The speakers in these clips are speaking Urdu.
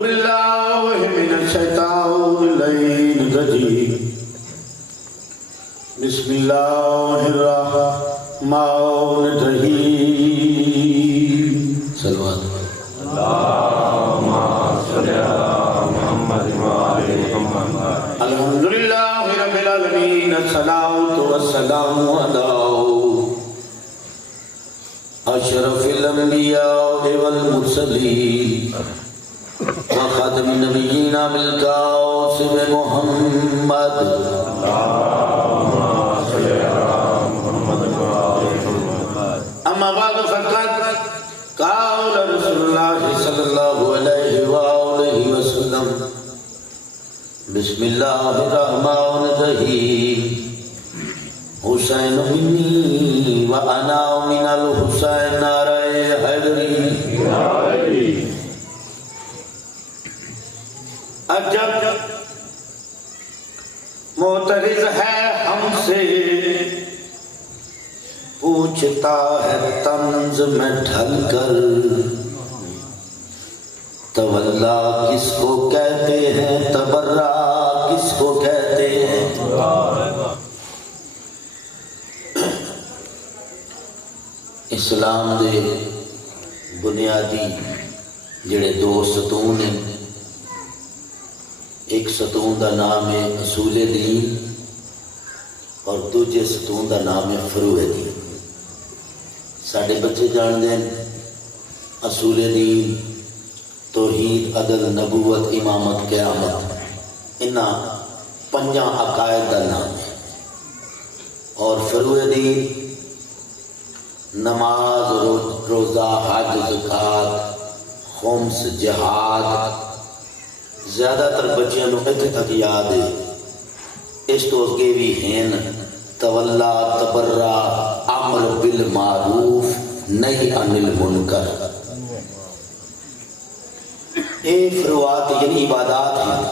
بالله من الشيطان الرجيم بسم الله الرحمن الرحيم صلوات اللهم صل على محمد وآل محمد. الحمد لله رب العالمين الصلاة والسلام على أشرف الأنبياء والمرسلين وخاتم النبيين بالقاسم محمد. اللهم صل على محمد وآل محمد. أما بعد فقد قال رسول الله صلى الله عليه وآله وسلم بسم الله الرحمن الرحيم حسین منی وأنا من الحسین نعرہ حیدری. عجب معترض ہے ہم سے پوچھتا ہے طنز میں ڈھل کر تولا کس کو کہتے ہیں تبرا کس کو کہتے ہیں. اسلام دے بنیادی جڑے دو ستون ہیں، ایک ستون دا نام ہے اصول دین اور دوجے ستون دا نام ہے فروع دین. ساڈے بچے جان دیں اصول دین توحید عدل نبوت امامت قیامت انہاں پنجاں عقائد دا نام ہے، اور فروع دین نماز روزہ حج زکات خمس جہاد. زیادہ تر بچیاں نو اتنے تک یاد ہے. اس تو اگے بھی ہیں تولا تبرا امر بالمعروف نہی عن المنکر. یہ فروعات یعنی عبادات ہیں.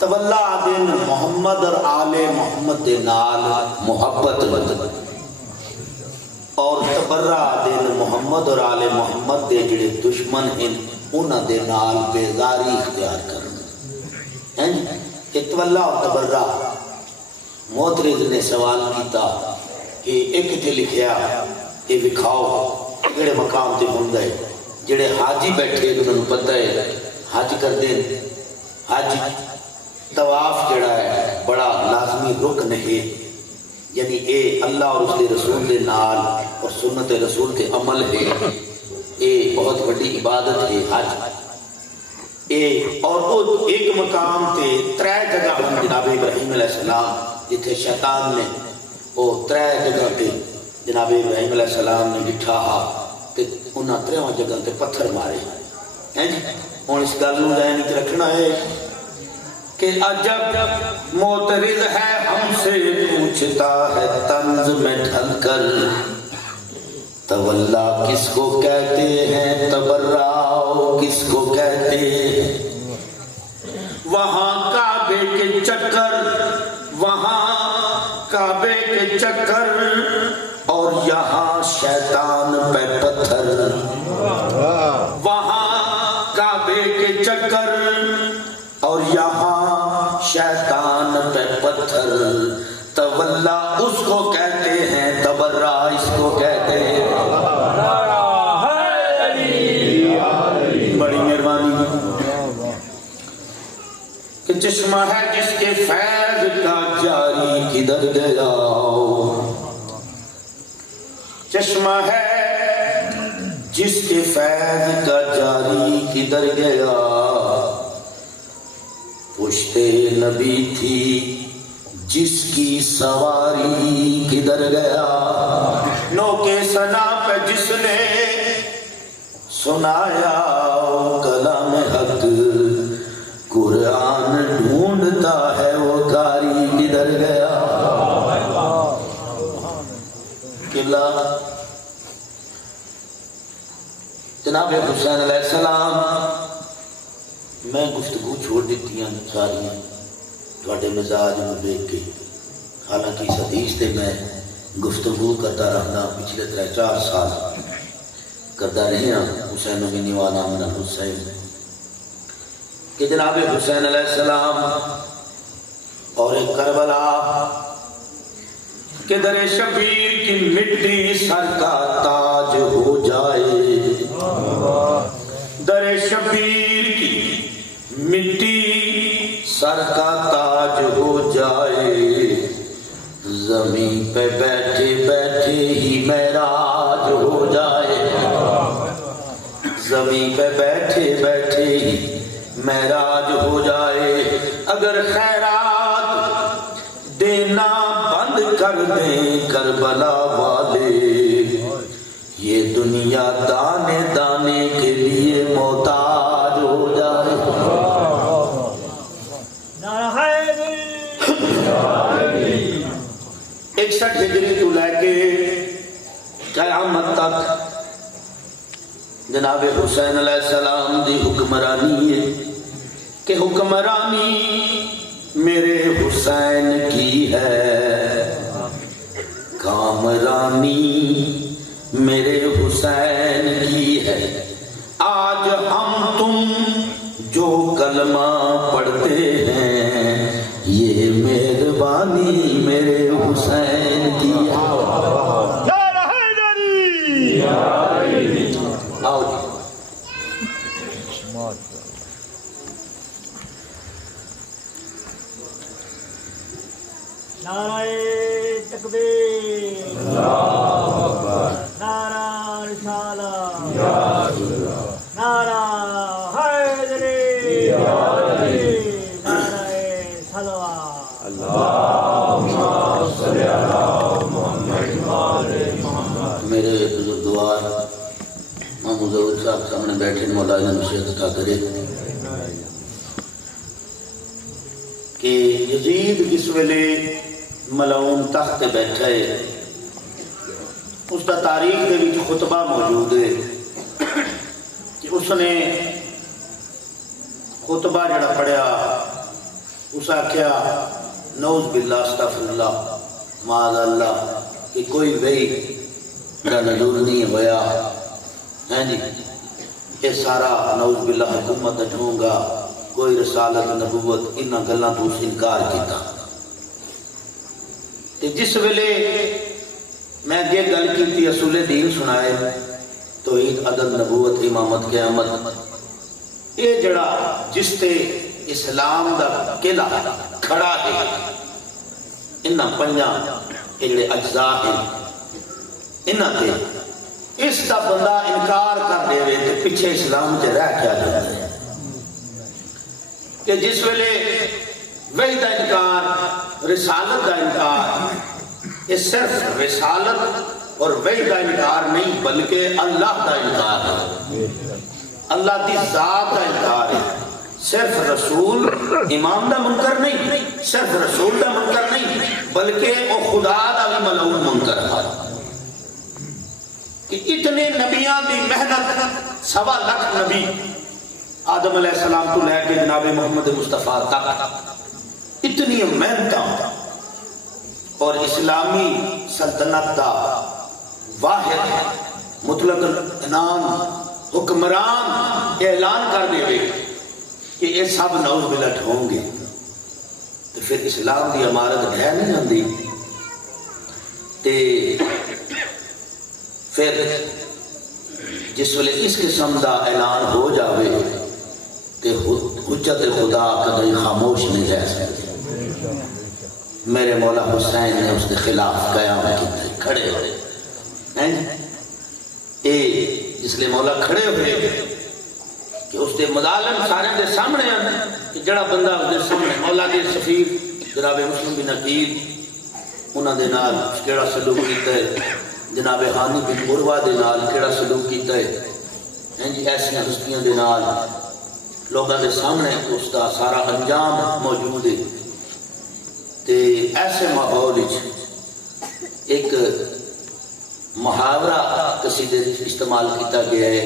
تولا دن محمد اور آل محمد دے نال محبت اور تبرا دن محمد اور آل محمد دے جڑے دشمن ہیں انہاں دے نال بیزاری اختیار کرنا. کہ تولا اور تبرا معترض نے سوال کیتا کہ ایک تے لکھیا کہ وکھاؤ جڑے مقام تے ہوندا ہے جڑے حاجی بیٹھے انہاں نوں پتہ ہے حج کردے حج طواف جڑا ہے بڑا لازمی رکن ہے، یعنی اے اللہ اور اس کے رسول دے نال اور سنت رسول کے عمل ہے. اے بہت بڑی عبادت ہے حج. اے اور ایک مقام تے ترے جگہ ہم جناب ابراہیم علیہ السلام جتھے شیطان نے وہ ترے جگہ تے جناب ابراہیم علیہ السلام نے بٹھا تے انہاں تریوں جگہ تے پتھر مارے ہیں. ہن اس گل نوں ذہن وچ رکھنا ہے کہ عجب معترض ہے ہم سے پوچھتا ہے طنز میں ڈھل کر تولا کس کو کہتے ہیں تبرا کس کو کہتے ہیں. وہاں کعبے کے چکر وہاں کعبے کے چکر اور یہاں شیطان پہ پتھر. وہاں کعبے کے چکر اور یہاں شیطان پہ پتھر. تولا اس کو کہتے ہیں تبرا اس کو کہتے ہیں. بڑی مہربانی کہ چشمہ ہے جس کے فیض کا جاری کدھر گیا. چشمہ ہے جس کے فیض کا جاری کدھر گیا. پشتے نبی تھی جس کی سواری کدھر گیا. نو کے سنا پہ جس نے سنایا کلام حق قرآن ڈھونڈتا ہے وہ کاری کدھر گیا. قلعہ جناب حسین علیہ السلام میں گفتگو چھوڑ دیتی ہیں ساری تھوڑے مزاج میں دیکھ کے. حالانکہ اس حدیث سے میں گفتگو کرتا رہنا پچھلے 3-4 سال کرتا رہے ہیں. حسین منی وانا من الحسین کہ جناب حسین علیہ السلام اور ایک کربلا کہ در شبیر کی مٹی سر کا تاج ہو جائے، در شبیر کی مٹی سر کا تاج ہو جائے، زمین پہ بیٹھے بیٹھے ہی معراج ہو جائے، زمین پہ بیٹھے بیٹھے ہی معراج ہو جائے، اگر خیرات دینا بند کر دیں کربلا والے، یہ دنیا دانے دانے کے لیے محتاج ہو جائے۔ 61 ہجری تو لے کے قیامت تک جناب حسین علیہ السلام دی حکمرانی ہے کہ حکمرانی میرے حسین کی ہے، کامرانی میرے حسین کی ہے، آج ہم تم جو کلمہ پڑھتے ہیں یہ مہربانی میرے حسین کی ہے۔ آؤ جی نعرہ تکبیر، نعرہ رسالت، نعرہ حیدری، نعرہ صلوات۔ میرے بزرگوار محمود ظہور صاحب سامنے بیٹھے، مولانا نصیحت عطا کرے کہ یزید اس ویلے ملعون تخت بیٹھا ہے، اس کا تاریخ دے وچ خطبہ موجود ہے کہ اس نے خطبہ جڑا پڑھیا، اس آکھیا نعوذ باللہ استغفر اللہ معاذ اللہ کہ کوئی وحی کا نزول نہیں ہویا ہے جی، یہ سارا نعوذ باللہ حکومت ڈھوں گا، کوئی رسالت نبوت انہاں گلاں تو اس انکار کیتا۔ تے جس ویلے میں یہ گل کیتی اصول دین سنائے، توحید عدل نبوت امامت قیامت، یہ جڑا جس تے اسلام دا قلعہ کھڑا ہے، انہاں پنجاں یہ جڑے اجزاء ہیں انہاں تے اس کا بندہ انکار کر دے تے پیچھے اسلام تے رہ کیا جاتا ہے کہ جس ویلے وحی دا انکار، رسالت دا انکار، یہ صرف رسالت اور وحی دا انکار نہیں بلکہ اللہ دا انکار ہے، اللہ دی ذات دا انکار ہے، صرف رسول امام دا منکر نہیں، صرف رسول دا منکر نہیں بلکہ وہ خدا دا بھی ملعون منکر ہے کہ اتنے نبیان دی محنت، 1.25 لاکھ نبی آدم علیہ السلام کو لے کے جناب محمد مصطفیٰ تک اتنی محنتاں اور اسلامی سلطنت دا واحد مطلق انعام حکمران اعلان کر دے کہ یہ سب نعوذ باللہ ڈھوں گے، تو پھر اسلام دی عمارت ڈھہ نہیں جاندی۔ تے پھر جس ویلے اس قسم دا اعلان ہو جاوے تے حجت خدا کدی خاموش نہیں رہ سکتی۔ میرے مولا حسین نے اس کے خلاف قیام کیتے، کھڑے ہوئے اے جس لئے مولا کھڑے ہوئے کہ اس دے مظالم سارے دے سامنے آنے کہ جڑا بندہ اس دے سامنے مولا دے سفیر جناب مسلم بن عقیل انہاں دے نال کیڑا سلوک کیتا ہے، جناب ہانی بن عروہ دے نال کیڑا سلوک کیتا ہے، جی ایسی ہستیاں دے نال لوگاں دے سامنے اس دا سارا انجام موجود ہے۔ تے ایسے ماحول ایک محاورہ قصیدے استعمال کیتا گیا ہے،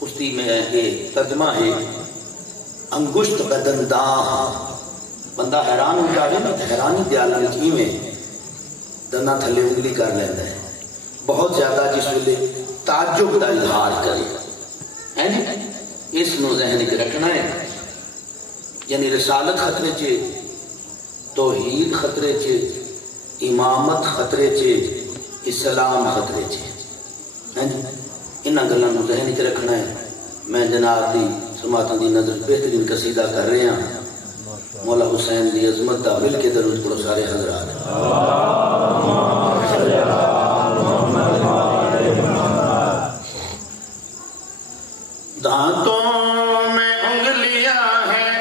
اس دی میں یہ ترجمہ ہے انگشت بدن داں، بندہ حیران ہو جائے نا، حیرانی دیال میں میں دنا تھلے انگلی کر لینا ہے، بہت زیادہ جس ویلے تعجب کا اظہار کرے اس نو ذہن وچ رکھنا ہے، یعنی رسالت خطرے چ، توحید خطرے چ، امامت خطرے چ، اسلام خطرے چ، ہاں جی انہاں گلاں نو ذہن وچ رکھنا ہے۔ میں جناب دی سماعتاں دی نظر بہترین قصیدہ کر رہے ہاں، مولا حسین دی عظمت دا مل کے درود پڑھو سارے حضرات۔ دانتوں میں انگلیاں ہیں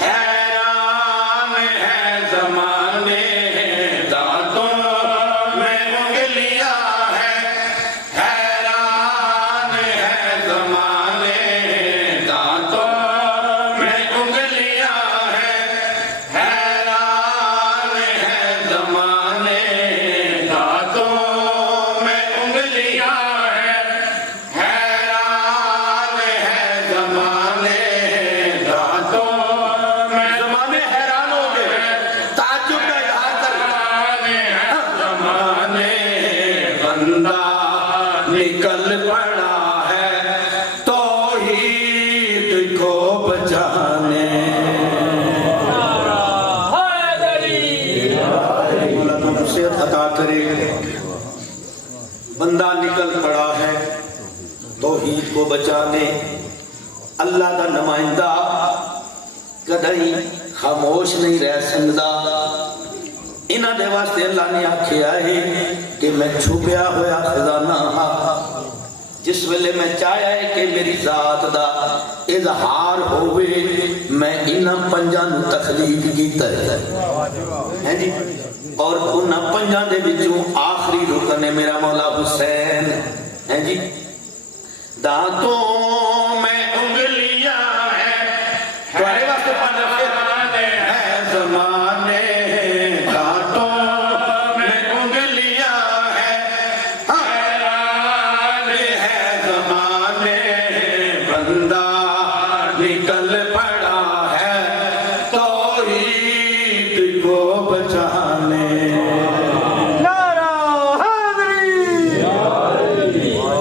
حیران ہے زمانے، دانتوں میں انگلیاں ہیں حیران ہے زمانے، دانتوں میں انگلیاں ہیں حیران ہے زمانے، دانتوں میں انگلیاں ہیں حیران ہے زمانے، دانتوں میں زمانے حیران ہو گئے، تعجب کا اظہار کر زمانے، بندہ نکل پڑا ہے توحید کو بچانے۔ مولا تو نصیحت عطا کرے، بندہ نکل پڑا ہے توحید کو بچانے، اللہ کا نمائندہ کدی خاموش نہیں رہ سکتا۔ انہاں دے واسطے اللہ نے آکھیا ہے کہ میں چھپیا ہوا خزانہ ہاں، جس ویلے میں چاہیا ہے کہ میری ذات دا اظہار ہوئے، میں انہاں پنجاں نو تخلیق کیتا ہے، ہیں جی، اور انہاں پنجاں دے وچوں آخری رکن ہے میرا مولا حسین، ہیں جی۔ دانتوں میں انگلیاں ہیں تمہارے واسطے پڑھنا پھر ہے زمانے، دانتوں میں انگلیاں ہیں حیران ہے زمانے، بندہ نکل پڑا ہے توحید کو بچانے۔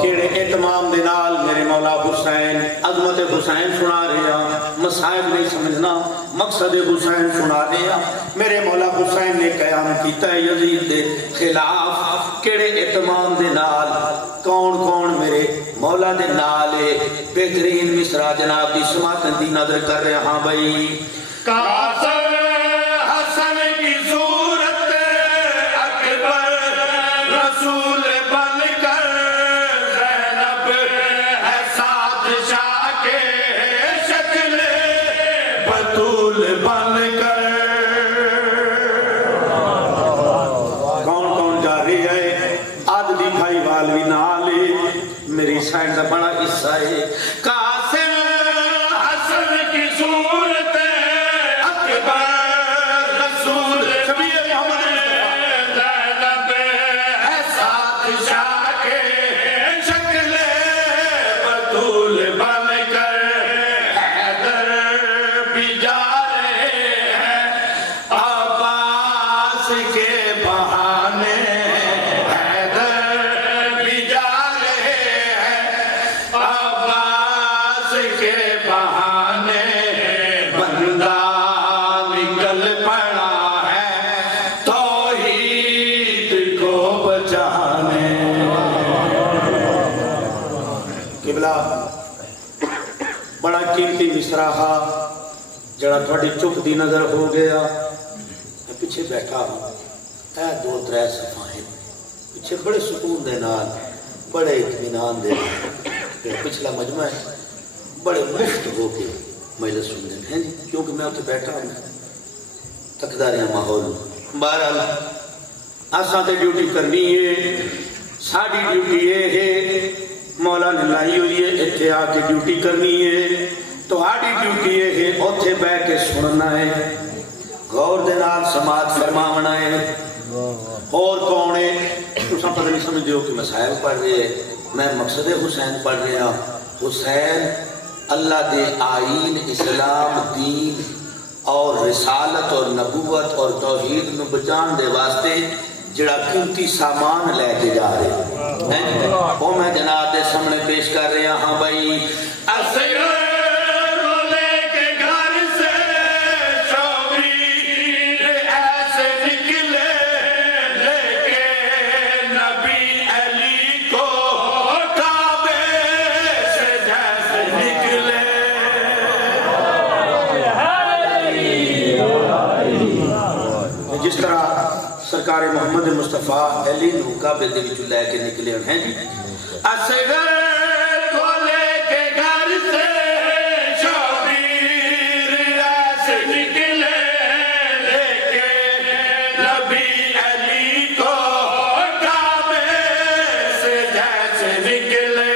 کیڑے اہتمام دے نال میرے مولا حسین عظمت حسین سنا رہے ہیں، مسائل نہیں سمجھنا، مقصد حسین سنا رہے ہیں۔ میرے مولا حسین نے قیام کیتا ہے یزید دے خلاف، کیڑے اہتمام دے نال، کون کون میرے مولا دے نال بہترین مصرع جناب دی سماعت دی نظر کر رہے ہاں بھائی۔ قاسم حسن کی صورت اکبر رسول بن کر، زینب ہے سعد شاہ کے شکل بطول بن کر۔ کون کون جا رہی ہے؟ عادلی بھائی والوی نالے میری سائن کا بڑا حصہ ہے۔ قاسم حسن کی صورت اکبر رسول شبیہ محمد زینب ہے سعد شاہ کے شکل بطول بن کر، حیدر بھی جا رہے ہیں عباس کے بہانے، حیدر بھی جا رہے ہیں عباس کے بہانے، بندہ نکل پڑا ہے توحید کو بچانے۔ قبلہ بڑا قیمتی مصرع ہا جڑا تھوڑی چپ دی نظر ہو گیا، میں پیچھے بیٹھا ہوں، اے دو ترے صفحے پیچھے بڑے سکون دے نال، بڑے اطمینان دے نال، پچھلا مجمع ہے، بڑے مفت ہو کے مجلس سن دیں ہیں جی، کیونکہ میں اتنے بیٹھا ہوں تکدا رہا ماحول۔ بہرحال اساں تے ڈیوٹی کرنی ہے، ساری ڈیوٹی یہ ہے مولا نے لائی ہوئی ہے اتنے آ کے ڈیوٹی کرنی ہے، تو ہاری ڈیوٹی یہ ہے اتنے بہ کے سننا ہے، غور دے نال سماعت فرماونا ہے۔ اور کون ہے تساں پتہ نہیں سمجھتے ہو کہ مسائل پڑھ رہے ہیں، میں مقصد حسین پڑھ رہا ہوں۔ حسین اللہ دے آئین، اسلام، دین اور رسالت اور نبوت اور توحید نو بچان دے واسطے جڑا قیمتی سامان لے کے جا رہے ہیں وہ میں جناب دے سامنے پیش کر رہا ہاں بھائی۔ سرکار محمد مصطفیٰ علی نو کعبے دے وچوں لے کے نکلے ہیں جی اصغر کو لے کے گھر سے شبیر ایسے نکلے لے کے نبی علی کو کعبے سے جیسے نکلے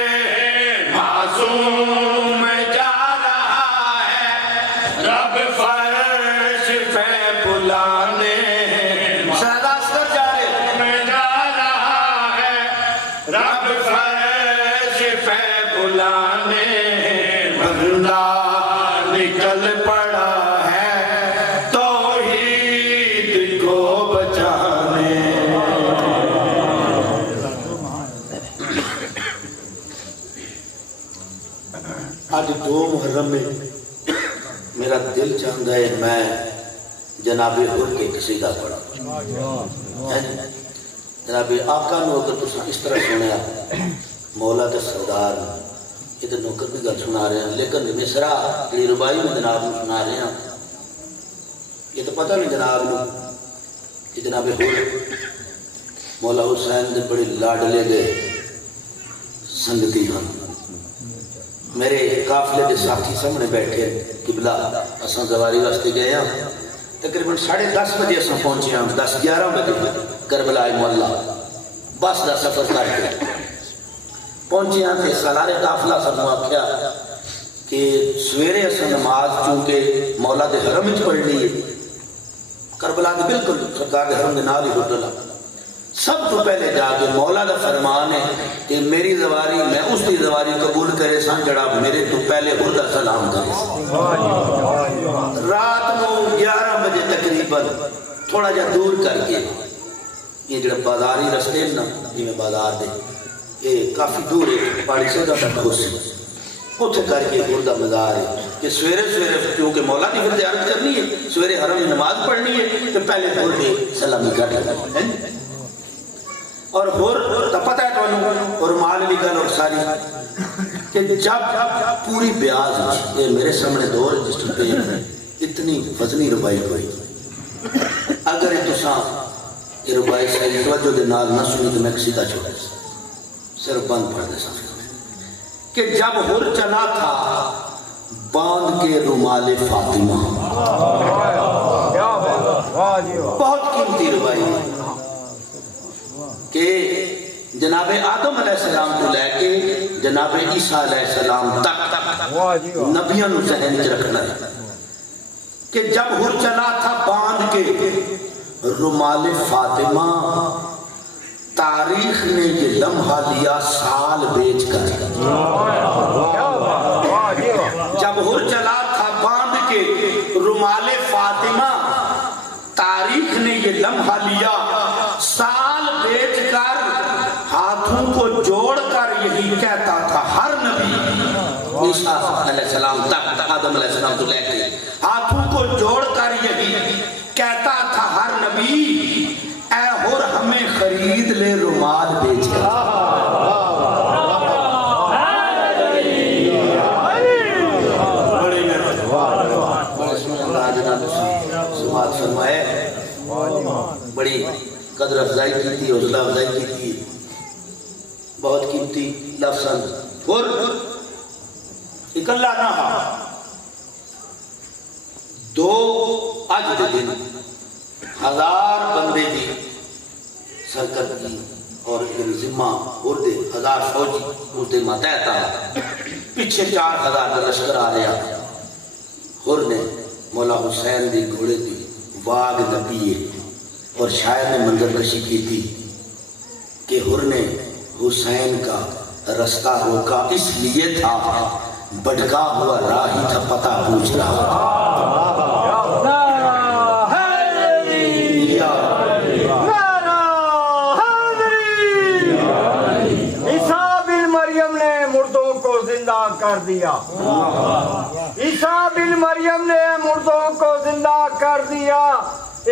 معصوم جا رہا ہے رب فرش پہ بلانے رب فرش پہ بلانے بندہ نکل پڑا ہے توحید کو بچانے آج 2 محرم میں میرا دل چاہتا ہے میں جناب حر کے قصیدہ پڑھا جناب آقا نو اگر تسا اس طرح سنیا مولا تے سردار یہ تو نوکر بھی گل سنا رہے ہیں لیکن مصرا جی ربائی میں جناب نو سنا رہے ہیں یہ تو پتہ نہیں جناب نو کہ جناب حر مولا حسین دے بڑے لاڈلے دے سنگتی ہیں میرے قافلے کے ساتھی سامنے بیٹھے قبلہ اساں زواری واسطے گئے ہیں تقریباً 10:30 بجے اساں پہنچے ہیں 10-11 بجے کربلا مولا بس کا سفر کر کے پہنچے ہیں کہ سالارے قافلہ سب آخیا کہ سویرے اساں نماز چونکہ مولا دے حرم وچ پڑھ لی کربلا کے بالکل سرکار دے حرم دے نال ہی ہوٹل سب تو پہلے جا کے مولا دا فرمان ہے کہ میری زواری میں اس کی زواری قبول کرے سن جڑا میرے تو پہلے حر دا سلام کرے رات کو 11 بجے تقریباً تھوڑا جا دور کر کے یہ جڑا بازاری رستے نا جی میں بازار دے یہ کافی دور ہے پاڑی سے دا تک خوش اتھے کر کے حر دا مزار ہے کہ سویرے سویرے کیونکہ مولا کی پھر زیارت کرنی ہے سویرے حرم میں نماز پڑھنی ہے تو پہلے حر دے سلامی کر ہے اور حر دا پتہ ہے تو اور مال بھی گل اور ساری کہ جب پوری بیاض یہ میرے سامنے دو رجسٹر پہ اتنی وزنی ربائی ہوئی اگر تساں یہ ربائی صحیح توجہ دے نال نہ سنی تو میں قصیدہ چھوڑے صرف بند پڑھ دے سامنے کہ جب حر چلا تھا باندھ کے رومال فاطمہ بہت قیمتی ربائی کہ جناب آدم علیہ السلام تو لے کے جناب عیسیٰ علیہ السلام تک نبیوں نے ذہن میں رکھنا ہے کہ جب حر چلا تھا باندھ کے رومال فاطمہ تاریخ نے یہ لمحہ لیا سال بیچ کر جب حر چلا تھا باندھ کے رومال فاطمہ تاریخ نے یہ لمحہ لیا سال بیچ کر ہاتھوں کو جوڑ کر یہی کہتا تھا ہر نبی عیسیٰ علیہ السلام تک آدم علیہ السلام تو لے کے ہاتھوں کو جوڑ کر یہی کہتا تھا ہر نبی اے حر ہمیں خرید لے رومال بیچ کر سماعت فرمائے بڑی قدر افزائی کی تھی حوصلہ افزائی کی تھی بہت قیمتی لفظ حر اکلا نہ ہا 2 اج دے دن 1000 بندے دی سرکردگی اور ذمہ حر دے 1000 فوجی اس دے ماتحت پیچھے 4000 کا لشکر آ رہا حر نے مولا حسین دی گھوڑے دی واگ نپیے اور شاعر نے منظر کشی کی تھی کہ حر نے حسین کا رستہ روکا اس لیے تھا بھٹکا ہوا راہی تھا پتہ پوچھ رہا عیسیٰ بن مریم نے مردوں کو زندہ کر دیا عیسیٰ بن مریم نے مردوں کو زندہ کر دیا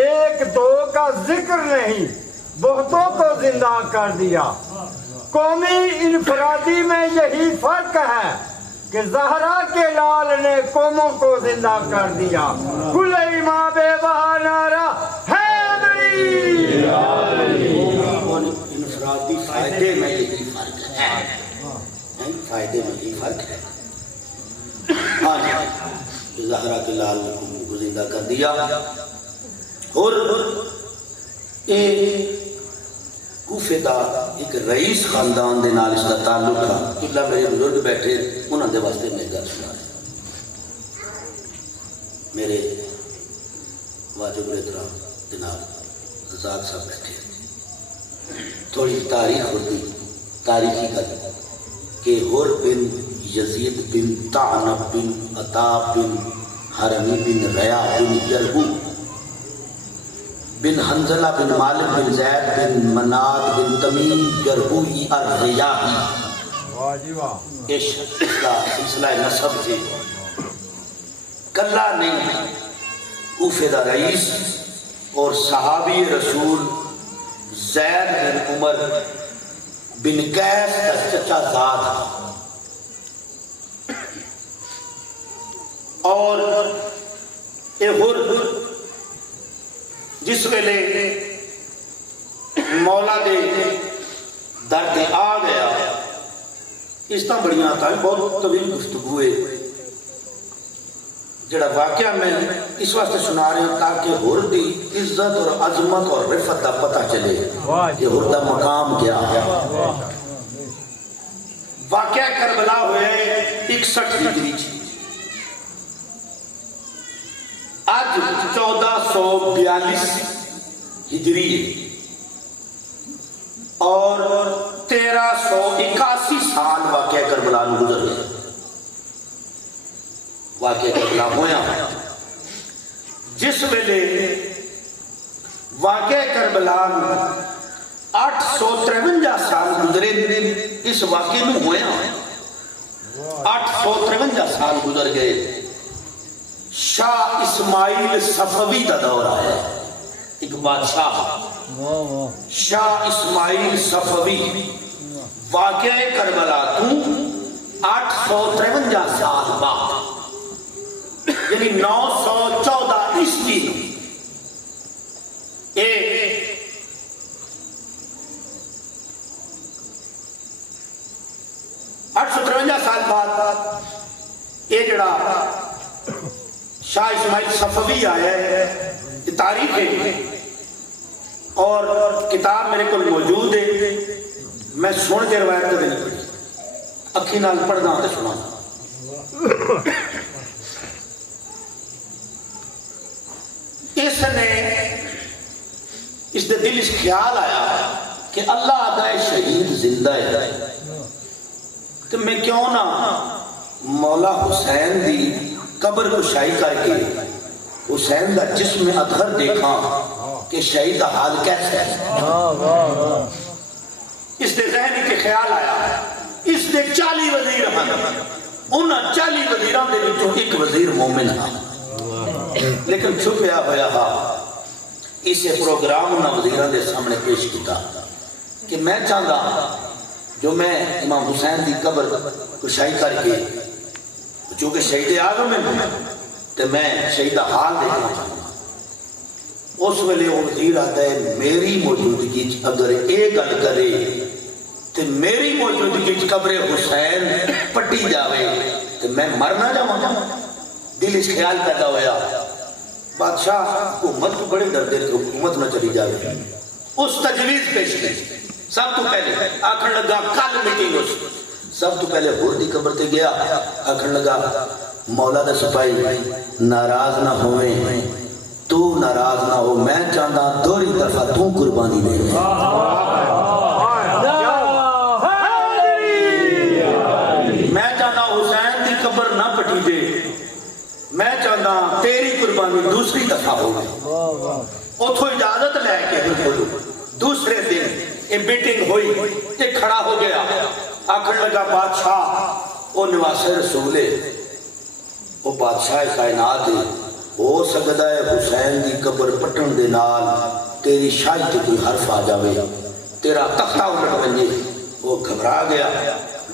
1-2 کا ذکر نہیں بہتوں کو زندہ کر دیا قومی انفرادی میں یہی فرق ہے کہ زہرا کے لال نے قوموں کو زندہ کر دیا کل امام بے بہا نعرہ حیدری انفرادی فائدے میں یہی فرق ہے، فائدے میں یہی فرق ہے۔ ہاں جی، زہرا کے لال کو زندہ کر دیا۔ اور کوفے دا ایک رئیس خاندان دے نال اس کا تعلق تھا۔ اللہ میرے بزرگ بیٹھے انہوں دے واسطے میں گل سنا رہا، میرے واجب الاحترام جناب آزاد صاحب بیٹھے، تھوڑی تاریخ ہوتی تاریخی گل کہ ہور بن یزید بن طعنب بن عطا بن حرمی بن ریا بن یربو بن حنزلہ بن مالک بن زید بن مناد بن تمیم یربوئی الریاحی، اس سلسلہ نسب سے کلا نہیں، کوفے دا رئیس اور صحابی رسول زید بن عمر بن قیس کا چچا زاد، اور جس ویلے مولا دے درد آ گیا، اس طرح بڑیاں تھا، بہت طویل گفتگو ہے، جڑا واقعہ میں اس واسطے سنا رہے ہوں تاکہ ہر دی عزت اور عظمت اور رفت کا پتہ چلے کہ ہر دا مقام کیا ہے۔ واقعہ کربلا ہوئے 61 ہجری، آج 1442 ہجری اور 1381 سال واقعہ کربلا میں گزر گئے۔ واقعہ کربلا ہویا جس ویلے واقعہ کربلا 853 سال گزرے، اس واقعے میں ہویا 853 سال گزر گئے۔ شاہ اسماعیل صفوی کا دور آیا، ایک بادشاہ شاہ اسماعیل صفوی، واقعہ کربلا تو 853 سال بعد، یعنی 914 عیسوی، 853 سال بعد یہ جڑا شاہ اسماعیل صفوی آیا ہے، یہ تاریخ ہے اور کتاب میرے کو موجود ہے، میں سن کے روایت کر نہیں پڑھی، اکھی نال پڑھنا تو سنا۔ اس نے اس دے دل اس خیال آیا کہ اللہ آدھا شہید زندہ ہے، تو میں کیوں نہ مولا حسین دی قبر کو شاہی کر کے حسین کا جسم اطہر دیکھا کہ شہید کا حال کیسا ہے۔ اس دے ذہن کے خیال آیا، اس دے 40 وزیر ہیں، ان 40 وزیران دے وچوں ایک وزیر مومن ہے، لیکن چھپیا ہوا ہا اسے پروگرام انہاں وزیران دے سامنے پیش کیتا کہ میں چاہتا جو میں امام حسین دی قبر کو شاہی کر کے، چونکہ شہید اعظم ہے تو میں شہید حال دیکھنا چاہوں گا۔ اس ویلے وہ وزیر آتا ہے میری موجودگی اگر یہ گل کرے تو میری موجودگی قبر حسین پٹی جاوے تو میں مرنا جاؤں گا۔ دل اس خیال پیدا ہوا، بادشاہ حکومت کو بڑے ڈر دے کہ حکومت نہ چلی جائے، اس تجویز پیش کی۔ سب تو پہلے آخر لگا کل میٹنگ، اس سب تو پہلے ہور دی قبر تے گیا، آخر لگا مولا دا سپاہی ناراض نہ ہوئے، تو ناراض نہ ہو، میں چاہتا دوری طرفہ تو قربانی دے۔ میں چاہتا حسین دی قبر نہ پٹی دے، میں چاہتا تیری قربانی دوسری دفعہ ہوگی۔ اتھو اجازت لے کے دوسرے دن یہ میٹنگ ہوئی، یہ کھڑا ہو گیا، آخر لگا بادشاہ وہ نواس رسول ہے، وہ بادشاہ کائنات ہے، ہو سکتا ہے حسین دی قبر پٹن دے نال تیری شاہی تے کوئی حرف آ جاوے، تیرا تختہ الٹ بنے۔ وہ گھبرا گیا،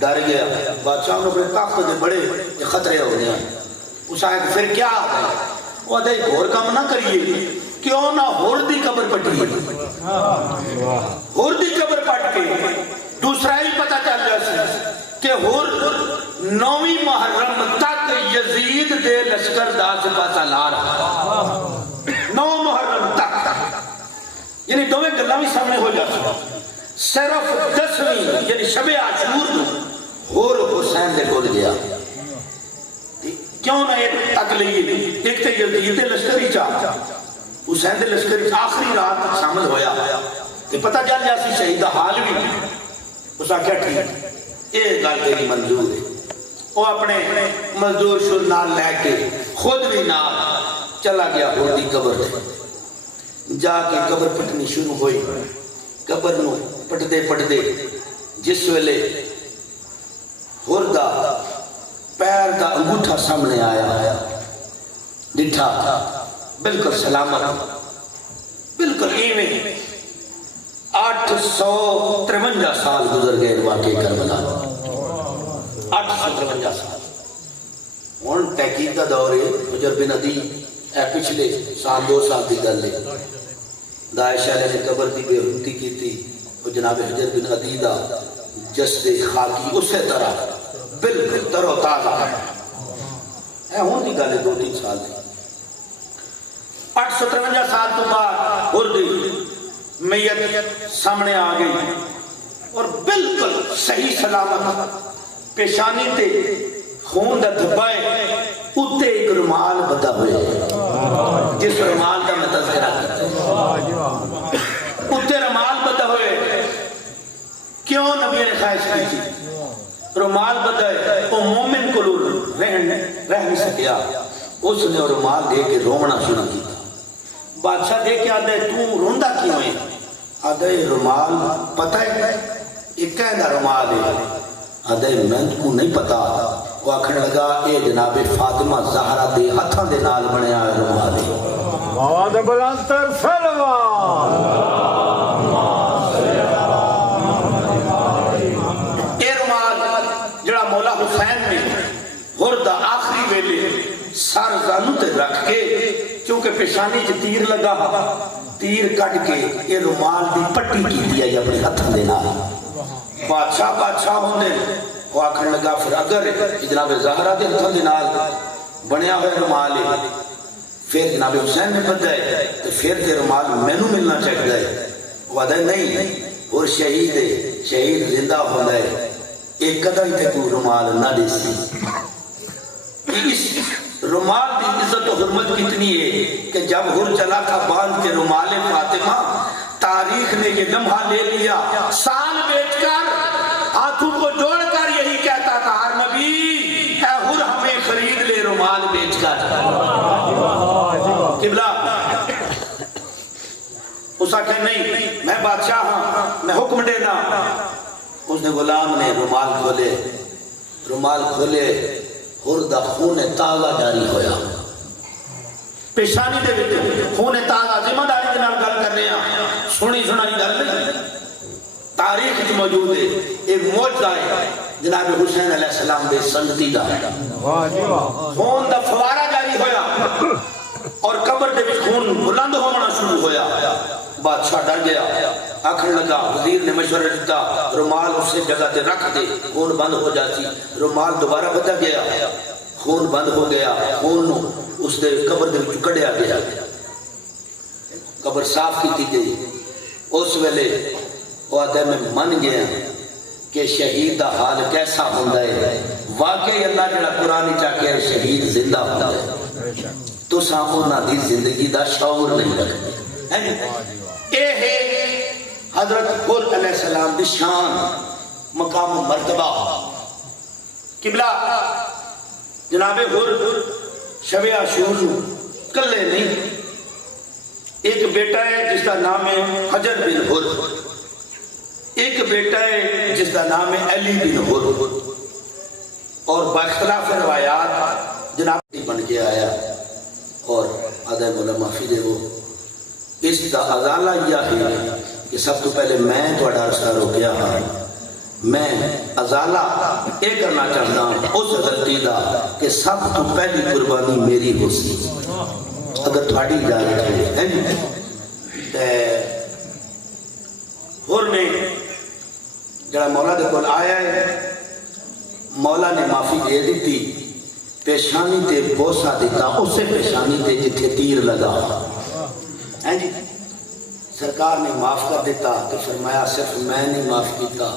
ڈر گیا، بادشاہ نے اپنے تخت دے بڑے خطرے ہو گئے۔ اس آئے کہ پھر کیا ہے؟ وہ آدھے گھور کام نہ کریے کیوں نہ ہور دی قبر پٹی ہور دی قبر پٹ کے دوسرا ہی پتہ چل جائے کہ ہور 9 محرم تک یزید دے لشکر دا سپاہ سالار 9 محرم تک یعنی دوے گلاں بھی سامنے ہو جاتا صرف 10ویں یعنی شب عاشور ہور حسین دے کول گیا کیوں نہ ایک تک لئیے ایک تے یزید دے لشکری چاہ حسین دے لشکری آخری رات تک شامل ہویا تے پتہ چل جاسی شہید حال بھی اس آ کیا ٹھیک یہ گل تیری منظور ہے وہ اپنے مزدور شد نال لے کے خود بھی نال چلا گیا ہور دی قبر جا کے قبر پٹنی شروع ہوئی قبر نو پٹدے پٹدے جس ویلے ہور دا پیر دا انگوٹھا سامنے آیا ڈٹھا بالکل سلامت بالکل ایویں 853 سال گزر گئے واقعے کربلا 853 سال ہن تحقیق دا دور ہے حجر بن عدی اے پچھلے سال 2 سال دی گل ہے داعش والے نے قبر دی بے حرمتی کی تھی وہ جناب حجر بن عدی دا جسد خاکی اسی طرح بالکل تر و تازہ اے ہون دی گل ہے 2-3 سال دی 853 سال تو بعد ہور دی میت سامنے آ گئی اور بالکل صحیح سلامت پیشانی تے خون دا دھبائے اتے ایک رومال بدا ہوئے جس رومال کا میں تذکرہ کرتا اتے رومال بدا ہوئے کیوں نبی نے خواہش کی تھی رومال بدا ہے وہ مومن کو رہ نہیں سکیا اس نے رومال دے کے رونا شروع کی تھا بادشاہ دے کے آدھے تو روندہ کیوں ہے آدھے رومال پتہ ہے ایک کہنا رومال ہے آدھے میں کو نہیں پتا وہ آکھنے لگا اے جناب فاطمہ زہرا دے ہتھاں دے نال بنیا ہے رومال ہے مواد بلندتر سلوان اے رومال جڑا مولا حسین نے ہردہ آخری ویلے سر زانو تے رکھ کے چونکہ پیشانی چ تیر لگا تیر کٹ کے یہ رومال دی پٹی کی دیا یا اپنے ہتھاں دے نال بادشاہ ہوندے وہ آکھنے لگا پھر اگر جناب زہرا دے ہتھاں دے نال بنیا ہوئے رومال ہے پھر جناب حسین نے بدائے تو پھر یہ رومال مینوں ملنا چاہیے وہ آدھے نہیں اور شہید زندہ ہوتا ہے ایک قدم تے کوئی رومال نہ دے سی اس رومال کی عزت و حرمت کتنی ہے کہ جب ہر چلا تھا باندھ کے رومال فاطمہ تاریخ نے یہ لمحہ لے لیا سال بیچ کر ہاتھوں کو جوڑ کر یہی کہتا تھا ہر نبی اے ہر ہمیں خرید لے رومال بیچ کر قبلہ اس آکھے نہیں میں بادشاہ ہوں میں حکم دینا اس نے غلام نے رومال کھولے ہردہ خون تازہ جاری ہویا پیشانی دے وچ خون تازہ ذمہ داری کے نال گل کر رہے ہیں سنی سنائی گل نہیں تاریخ وچ موجود ہے ایک معجزہ ہے جناب حسین علیہ السلام دے سنگتی دا خون دا فوارہ جاری ہویا اور قبر دے وچ خون بلند ہونا شروع ہویا بادشاہ ڈر گیا آکھنے لگا وزیر نے مشورہ دیتا رومال اسے جگہ تے رکھ دے خون بند ہو جاتی رومال دوبارہ بدا گیا خون بند ہو گیا خون نو اس دے قبر دے وچ کڈیا گیا قبر صاف کی گئی اس ویلے وہ آدھے میں من گیا کہ شہید دا حال کیسا ہوندا ہے واقعی اللہ جڑا قرآن چاہ کے شہید زندہ ہوندا ہے تو سامنا دی زندگی دا شعور نہیں رکھتے اے ہے حضرت حر علیہ السلام دی شان مقام و مرتبہ قبلہ جناب حر شب عاشور کلے نہیں ایک بیٹا ہے جس کا نام ہے حجر بن حر ایک بیٹا ہے جس کا نام ہے علی بن حر اور باختلاف روایات جناب بن کے آیا اور آدھے مولا معافی دے وہ اس کا ازالہ یہ ہے کہ سب تو پہلے میں تھوڑا رستہ روکیا ہاں میں ازالہ یہ کرنا چاہتا ہوں اس غلطی دا کہ سب تو پہلی قربانی میری ہو سی اگر تھوڑی اجازت ہے جی ہر نے جڑا مولا دے کول آیا ہے مولا نے معافی دے دیتی پیشانی تے بوسا دیتا اسے پیشانی تے جتھے تیر لگا ہیں جی سرکار نے معاف کر دیتا تو فرمایا صرف میں نے معاف کیتا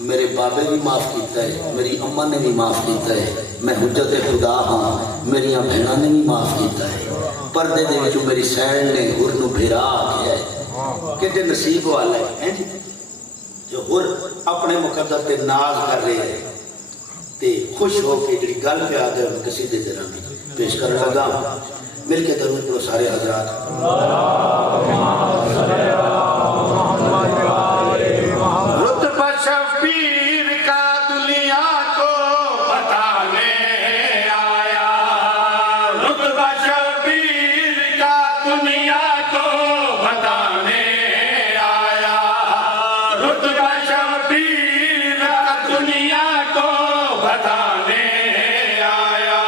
میرے بابے بھی معاف کیتا ہے میری اماں نے بھی معاف کیتا ہے میں حجت خدا ہاں میری بہنوں نے بھی معاف کیتا ہے پردے دے وچوں میری سین نے ہر نو بھیرا آکھیا ہے کہ نصیب والا ہے جی جو ہر اپنے مقدر تے ناز کر رہے ہیں تے خوش ہو کے جڑی گل پہ آ گئے ان قصیدے ذرا میں پیش کرنے لگا مل کے درود پڑھو سارے حضرات رتبہ شبیر کا دنیا کو بتانے آیا رتبہ شبیر کا دنیا کو بتانے آیا رتبہ شبیر کا دنیا کو بتانے آیا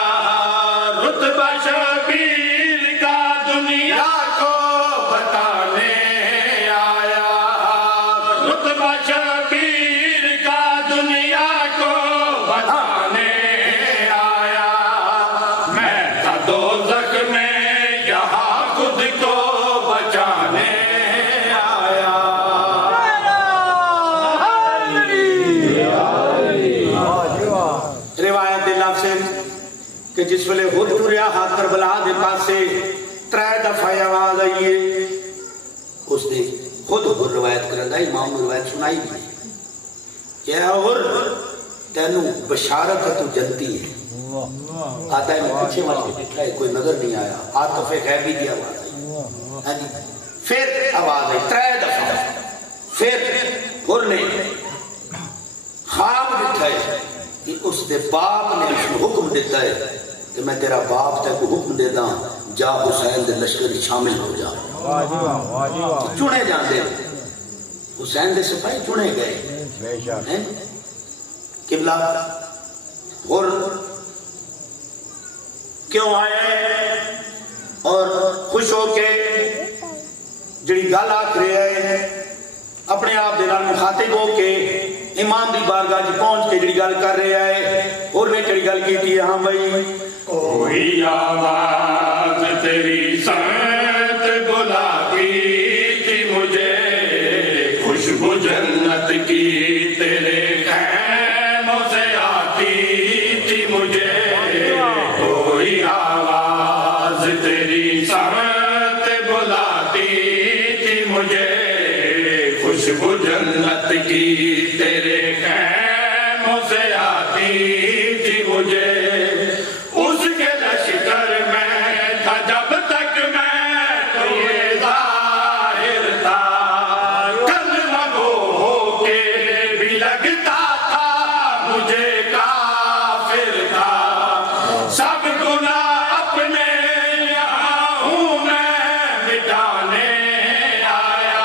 رتبہ شبیر کا دنیا کو بتانے آیا رتبہ شبیر کا دنیا کو بتانے آیا میں تھا دوزخ میں یہاں خود کو بچانے آیا روایت لفظ کہ جس ویلے خود ٹریا ہاتھ کربلا دے پاسے ترے دفعہ آواز آئیے اس نے خود ہر روایت کرندا امام نے روایت سنائی بھی کہ ہر تینوں بشارت ہے تو جنتی ہے آتا ہے میں پیچھے مجھ کے دکھا ہے کوئی نظر نہیں آیا عاطف غیبی کی آواز آئی پھر آواز آئی ترے دفعہ پھر ہر نے خواب دکھا ہے کہ اس دے باپ نے اس کو حکم دیتا ہے کہ میں تیرا باپ تے کو حکم دیتا ہوں جا حسین دے لشکر شامل ہو جا چنے جاندے حسین دے سپاہی چنے گئے قبلہ اور کیوں آئے اور خوش ہو کے جڑی گل آکھ رہے ہیں اپنے آپ دے نال مخاطب ہو کے امام دی بارگاہ جی پہنچ کے جڑی گل کر رہے ہیں اور نے جڑی گل کی تھی ہاں بھائی کوئی آواز تیری سمت بلاتی تھی مجھے خوشبو جنت کی تیرے خیموں سے آتی تھی مجھے کوئی آواز تیری سمت بلاتی تھی مجھے خوشبو جنت کی تیرے خیموں سے آتی تھی مجھے اس کے لشکر میں تھا جب تک میں تو یہ ظاہر تھا کلمہ گو ہو کے بھی لگتا تھا مجھے کافر تھا سب گناہ اپنے یہاں ہوں میں مٹانے آیا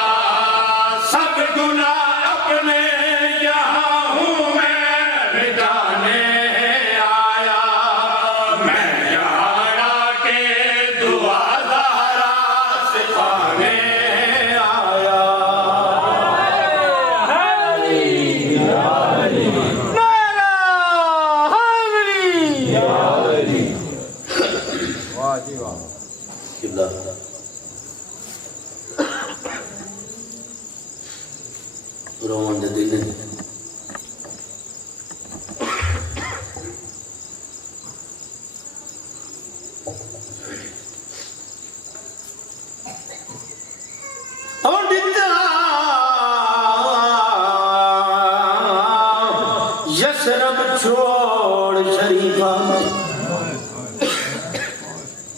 سب گناہ اپنے یہاں ہوں میں مٹانے آیا میں یہاں آ کے دعا زہرا سے پانے آیا قبلہ روان دے دن یسرب چھوڑ شریفہ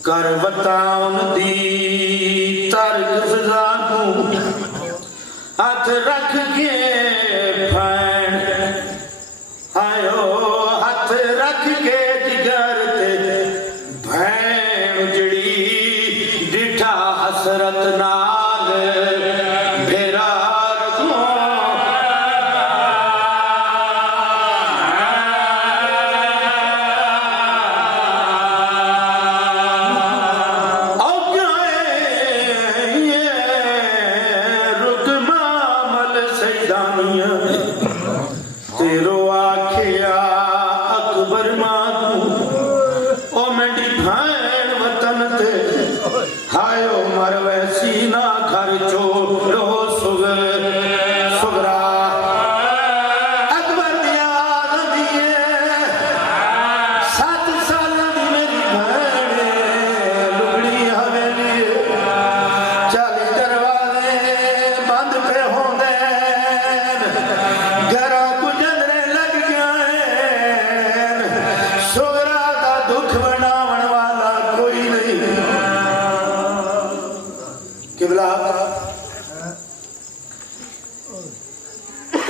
کر بتاؤں دی ترک فضا کو ہاتھ رکھ کے پھین آئیو ہاتھ رکھ کے جگر تے بھین جڑی ڈٹھا حسرت نال بھیرا رکھوں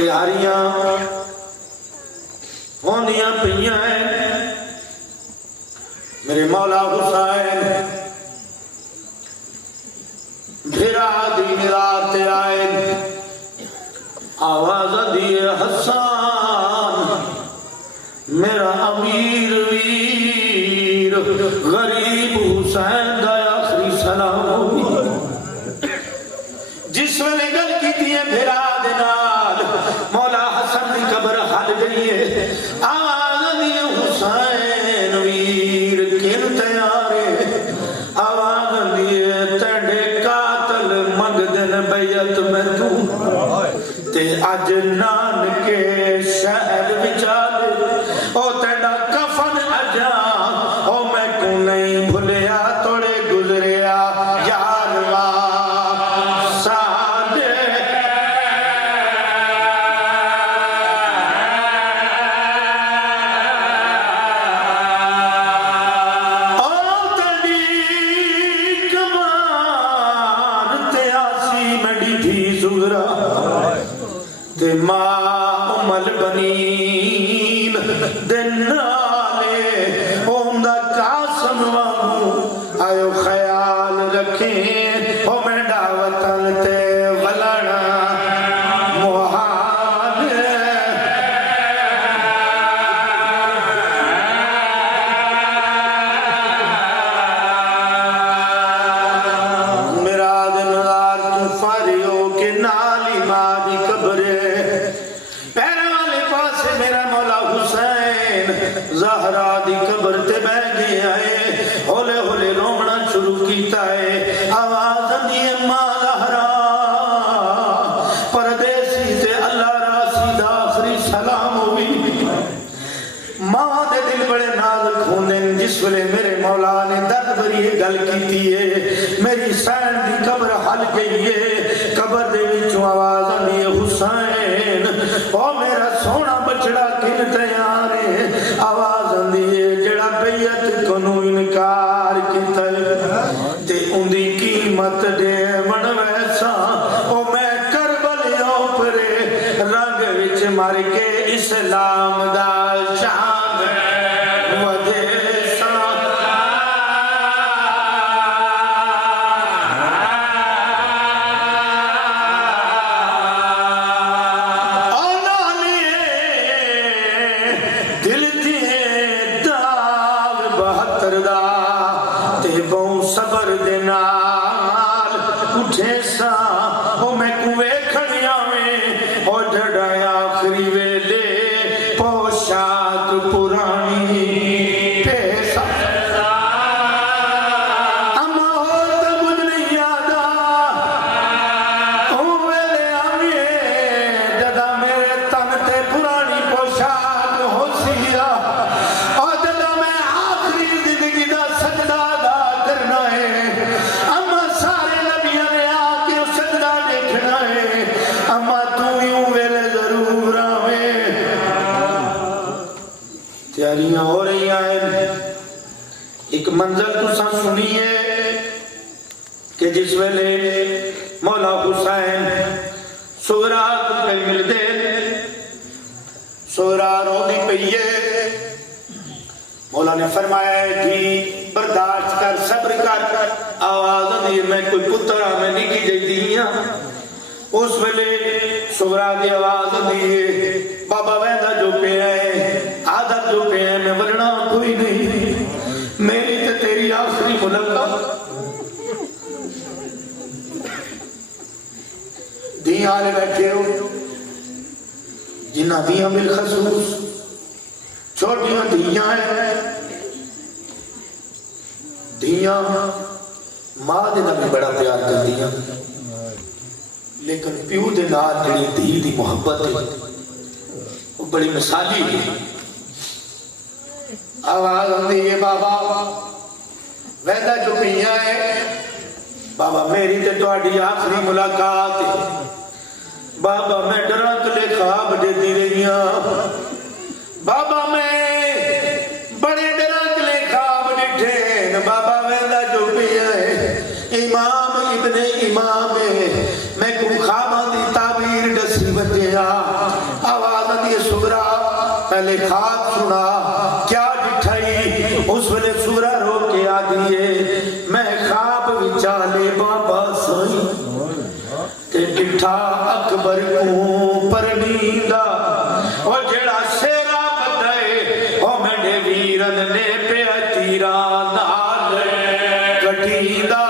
تیاریاں ہوندیاں پیاں ہیں میرے مولا حسین بھرا دی مزار تے آئے آواز دیے حسان میرا امیر ویر غریب حسین دا آخری سلام جس ویلے گل کی دیئے بھرا دے نال مولا حسن دی قبر حل گئیے آواز دیئے حسین ویر کن تیارے آواز دیئے تیڑے قاتل مگ دن بیعت میں تو تے اج نان کے شہر بچالے او تیڑا کفن اجا او میں کو نہیں بھولیا توڑے گزریا یاروا سادے او تیڑی کمان تے آسی مڈی تھی زغرا تے ماں امل بنین دنالے اوندہ قاسم وانگو آئیو خیال رکھیں او میں دعوتن تے غلڑا محال میرا دن دار تو فاریو کے نالی مادی قبرے زہرا دی قبر تے بہ گئے آئے ہولے ہولے رومنا شروع کیتا ہے آواز دیئے ماں زہرا پردیسی تے اللہ راسی دا آخری سلام ہوئی ماں دے دل بڑے نازک ہوندے جس ویلے میرے مولا نے درد بری گل کیتی ہے میری سین دی قبر حل گئی ہے قبر دے وچوں آواز دیئے حسین او میرا سونا بچڑا کن تیار ہے آواز دیئے جڑا بیعت کنو انکار کیتا ہے تے اندی قیمت دے من ویسا او میں کربلیوں پرے رنگ وچ مر کے اسلام دا شان ودے سا صبر دے نال اٹھے سا او میں کوئے کھڑیا میں او جڑایا آخری ویلے پوشاک پرانی پیسا اما اور تب کچھ نہیں یادا او ویلے آمیے جدا میرے تن تے پرانی پوشاک ہو سیا اور جدا میں آخری زندگی دا سجدہ اما سارے نبیوں نے آکے سجدہ دیکھنا ہے اما تو یوں ویلے ضرور آویں تیاریاں ہو رہی ہیں ایک منظر تو سا سنیے کہ جس ویلے مولا حسین سغرا کو کئی مل دے سغرا رو دی پئیے مولا نے فرمایا جی برداشت کر صبر کر آواز دی میں کوئی پترہ میں نہیں کی جائی دیاں اس ویلے سغرا دی آواز دی بابا ویدہ جو پہ آئے عادت جو پہ آئے میں ورنہ کوئی نہیں میری تے تیری آخری ملاقات دیاں آلے بیٹھے ہو جنہ دیاں بالخصوص چھوٹیاں دیاں ہیں دیاں ماں دے نبی بڑا پیار کر دیاں لیکن پیو دے نال جڑی دھی دی محبت ہے وہ بڑی مثالی ہے آواز آندی ہے بابا ویدہ جو پیاں ہے بابا میری تے تواڈی آخری ملاقات ہے بابا میں ڈرکلے خواب دے دی رہیاں بابا میں بڑے ڈرکلے خواب ڈٹھے بابا ویدہ جو پیاں ہے امام ابن امام ہے میں کو خواباں دی تعبیر دسی بچیا پہلے خواب سنا کیا ڈٹھائی اس ویلے سورہ رو کے آ دیئے میں خواب وچالے بابا سائی تے ڈٹھا اکبر کو پرنیدہ اور جڑا شیرہ بدائے او میڈے ویرن نے پہ تیران نال کٹیدہ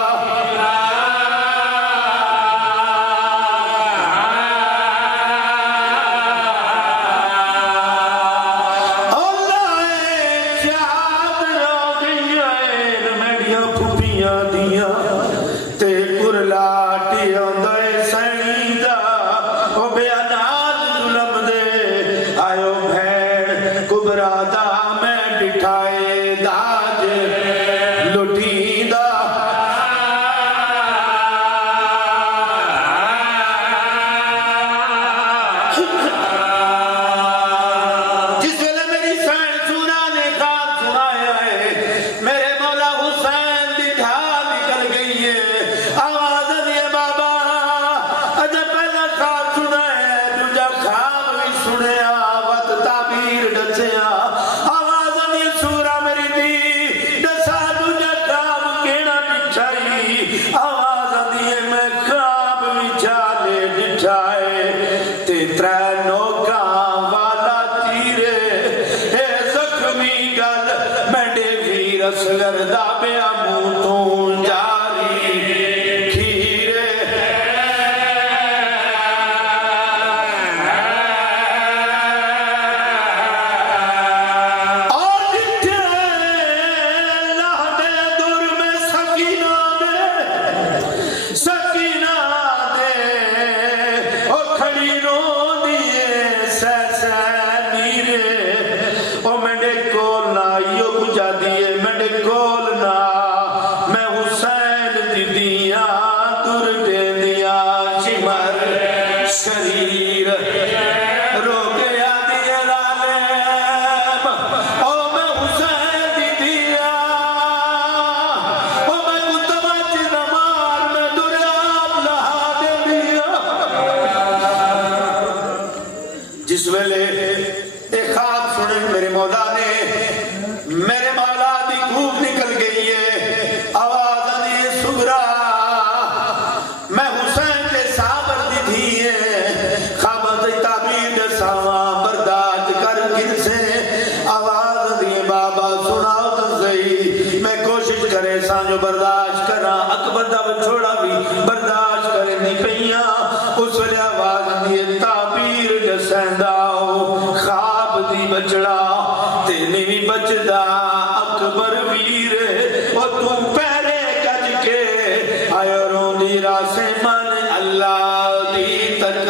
برداشت کرنا اکبر دا بچھوڑا بھی برداشت کرنی پئیاں اس ویلے آواز دیے تعبیر دسینداؤ خواب دی بچڑا تینی بھی بچدا اکبر ویر اور تم پہلے کج کے آئے روندی راسے من اللہ دی تک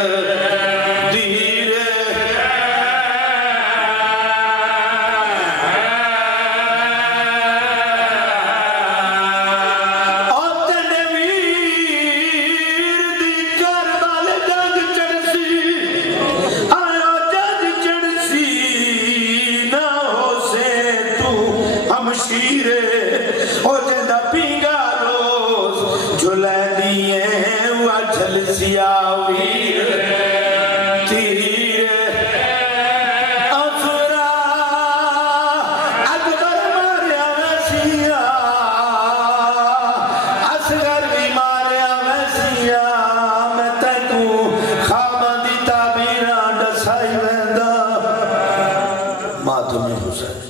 ماتم حسین